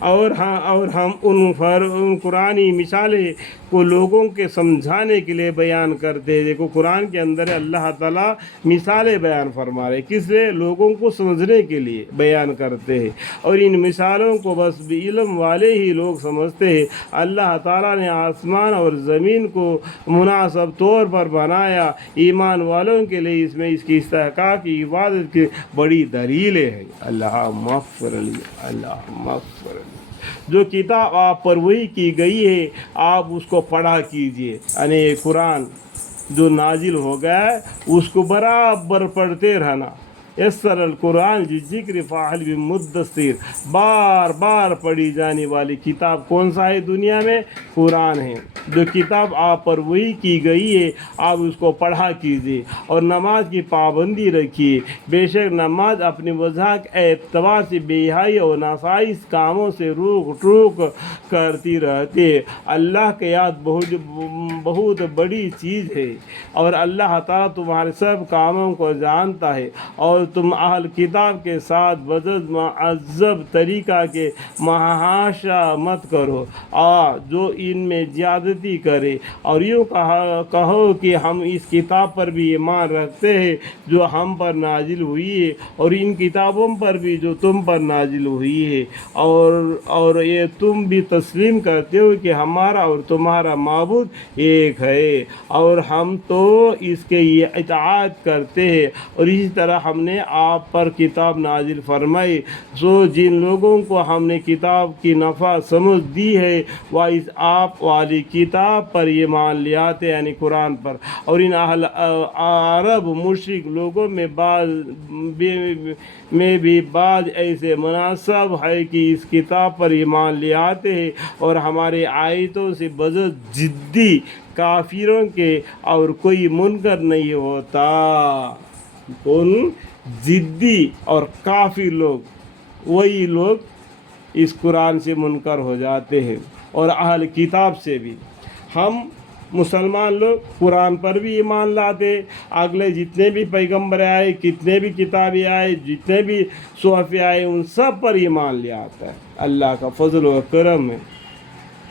اور ہم ان قرآنی مثالیں کو لوگوں کے سمجھانے کے لیے بیان کرتے ہیں۔ دیکھو قرآن کے اندر اللہ تعالیٰ مثالیں بیان فرما رہے، کس لیے؟ لوگوں کو سمجھنے کے لیے بیان کرتے ہیں، اور ان مثالوں کو بس علم والے ہی لوگ سمجھتے ہیں۔ اللہ تعالیٰ نے آسمان اور زمین کو مناسب طور پر بنایا، ایمان والوں کے لیے اس کی استحقاق کی عبادت کی بڑی دلیلیں ہیں۔ اللہ مغفر لی، اللہ مغفر لی۔ جو کتاب آپ پر وحی کی گئی ہے آپ اس کو پڑھا کیجئے، یعنی قرآن جو نازل ہو گیا ہے اس کو برابر پڑھتے رہنا۔ یسر القرآن ذکر فاعل بمدثر، بار بار پڑھی جانے والی کتاب کون سا ہے دنیا میں؟ قرآن ہے۔ جو کتاب آپ پر وحی کی گئی ہے آپ اس کو پڑھا کیجیے، اور نماز کی پابندی رکھیے۔ بے شک نماز اپنی وجہ کے اعتبار سے بے حیائی اور ناجائز کاموں سے روک کرتی رہتی ہے۔ اللہ کی یاد بہت بڑی چیز ہے، اور اللہ تعالیٰ تمہارے سب کاموں کو جانتا ہے، اور تم اہل کتاب کے ساتھ بجز معذب طریقہ کے محاشا مت کرو، جو ان میں زیادتی کرے، اور یوں کہو کہ ہم اس کتاب پر بھی ایمان رکھتے ہیں جو ہم پر نازل ہوئی ہے، اور ان کتابوں پر بھی جو تم پر نازل ہوئی ہے، اور یہ تم بھی تسلیم کرتے ہو کہ ہمارا اور تمہارا معبود ایک ہے، اور ہم تو اس کے اطاعت کرتے ہیں، اور اسی طرح ہم نے آپ پر کتاب نازل فرمائی۔ جن لوگوں کو ہم نے کتاب کی نفع سمجھ دی ہے وہ اس آپ والی کتاب پر ایمان لے آتے، یعنی قرآن پر، اور ان اہل عرب مشرک لوگوں میں بھی بعض ایسے مناسب ہے کہ اس کتاب پر ایمان لے آتے ہیں اور ہماری آیتوں سے بجز ضدی کافروں کے اور کوئی منکر نہیں ہوتا۔ کون ضدی اور کافر لوگ، وہی لوگ اس قرآن سے منکر ہو جاتے ہیں، اور اہل کتاب سے بھی۔ ہم مسلمان لوگ قرآن پر بھی ایمان لاتے، اگلے جتنے بھی پیغمبر آئے، کتنے بھی کتابیں آئے، جتنے بھی صحف آئے، ان سب پر ایمان لے آتا ہے۔ اللہ کا فضل و کرم ہے۔